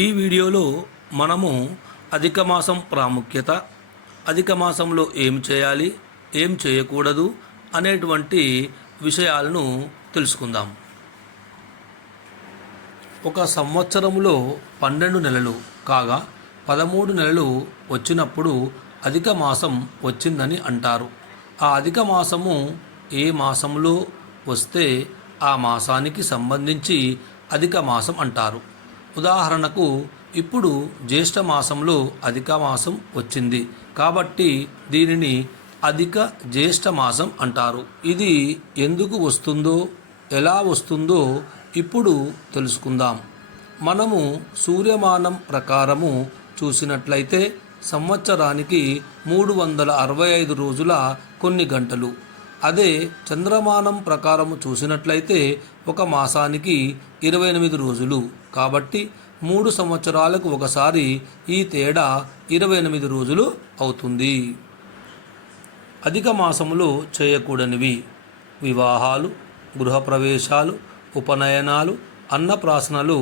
ఈ వీడియోలో మనము అధిక మాసం ప్రాముఖ్యత, అధిక మాసంలో ఏం చేయాలి, ఏం చేయకూడదు అనేటువంటి విషయాలను తెలుసుకుందాం. ఒక సంవత్సరంలో 12 నెలలు కాగా 13 నెలలు వచ్చినప్పుడు అధిక మాసం వచ్చిందని అంటారు. ఆ అధిక మాసము ఏ మాసంలో వస్తే ఆ మాసానికి సంబంధించి అధిక మాసం అంటారు. ఉదాహరణకు ఇప్పుడు జ్యేష్ఠ మాసంలో అధిక మాసం వచ్చింది కాబట్టి దీనిని అధిక జ్యేష్ఠ మాసం అంటారు. ఇది ఎందుకు వస్తుందో, ఎలా వస్తుందో ఇప్పుడు తెలుసుకుందాం. మనము సూర్యమానం ప్రకారము చూసినట్లయితే సంవత్సరానికి 365 రోజుల కొన్ని గంటలు. అదే చంద్రమానం ప్రకారము చూసినట్లయితే ఒక మాసానికి 28 రోజులు. కాబట్టి 3 సంవత్సరాలకు ఒకసారి ఈ తేడా 28 రోజులు అవుతుంది. అధిక మాసములో చేయకూడనివి: వివాహాలు, గృహప్రవేశాలు, ఉపనయనాలు, అన్నప్రాసనలు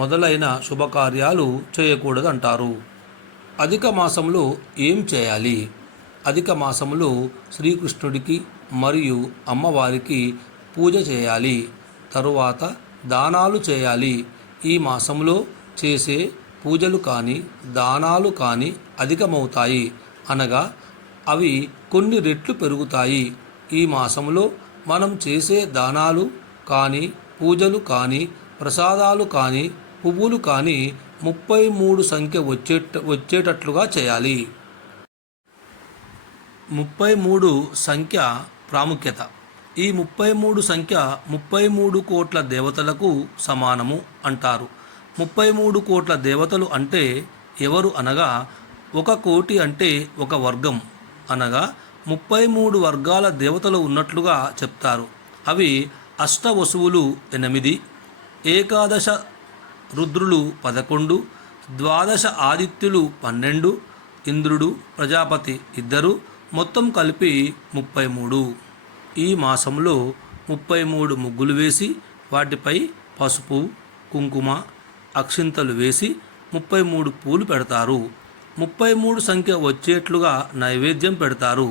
మొదలైన శుభకార్యాలు చేయకూడదంటారు. అధిక మాసంలో ఏం చేయాలి? అధిక మాసంలో శ్రీకృష్ణుడికి మరియు అమ్మవారికి పూజ చేయాలి. తరువాత దానాలు చేయాలి. ఈ మాసంలో చేసే పూజలు కానీ దానాలు కానీ అధికమవుతాయి, అనగా అవి కొన్ని రెట్లు పెరుగుతాయి. ఈ మాసంలో మనం చేసే దానాలు కానీ పూజలు కానీ ప్రసాదాలు కానీ పువ్వులు కానీ 33 సంఖ్య వచ్చేటట్లుగా చేయాలి. 33 సంఖ్య ప్రాముఖ్యత: ఈ 33 సంఖ్య 33 కోట్ల దేవతలకు సమానము అంటారు. 33 కోట్ల దేవతలు అంటే ఎవరు అనగా 1 కోటి అంటే ఒక వర్గం, అనగా 33 వర్గాల దేవతలు ఉన్నట్లుగా చెప్తారు. అవి అష్టవసువులు 8, ఏకాదశ రుద్రులు 11, ద్వాదశ ఆదిత్యులు 12, ఇంద్రుడు ప్రజాపతి 2, మొత్తం కలిపి 33. ఈ మాసంలో 33 ముగ్గులు వేసి వాటిపై పసుపు, కుంకుమ, అక్షింతలు వేసి 33 పూలు పెడతారు. 33 సంఖ్య వచ్చేట్లుగా నైవేద్యం పెడతారు,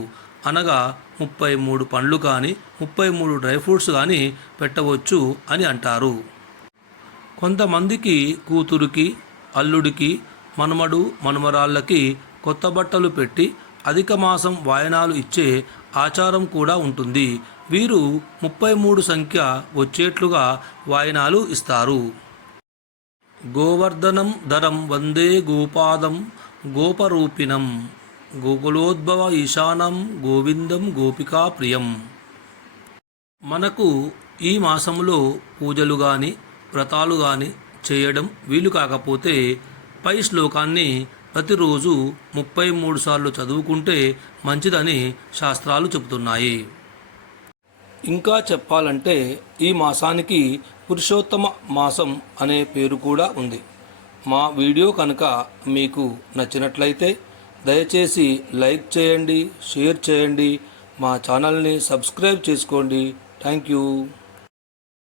అనగా 33 పండ్లు కానీ 33 డ్రై ఫ్రూట్స్ కానీ పెట్టవచ్చు అని అంటారు. కొంతమందికి కూతురికి, అల్లుడికి, మనుమడు మనుమరాళ్ళకి కొత్త బట్టలు పెట్టి అధిక మాసం వాయనాలు ఇచ్చే ఆచారం కూడా ఉంటుంది. వీరు 33 సంఖ్య వచ్చేట్లుగా వాయనాలు ఇస్తారు. గోవర్ధనం ధరం వందే గోపాదం గోపరూపిణం గోకులోద్భవ ఈశానం గోవిందం గోపికా ప్రియం. మనకు ఈ మాసంలో పూజలు కానీ వ్రతాలు కానీ చేయడం వీలు కాకపోతే పై శ్లోకాన్ని ప్రతిరోజు 33 సార్లు చదువుకుంటే మంచిదని శాస్త్రాలు చెబుతున్నాయి. ఇంకా చెప్పాలంటే ఈ మాసానికి పురుషోత్తమ మాసం అనే పేరు కూడా ఉంది. మా వీడియో కనుక మీకు నచ్చినట్లయితే దయచేసి లైక్ చేయండి, షేర్ చేయండి, మా ఛానల్ని సబ్స్క్రైబ్ చేసుకోండి. Thank you.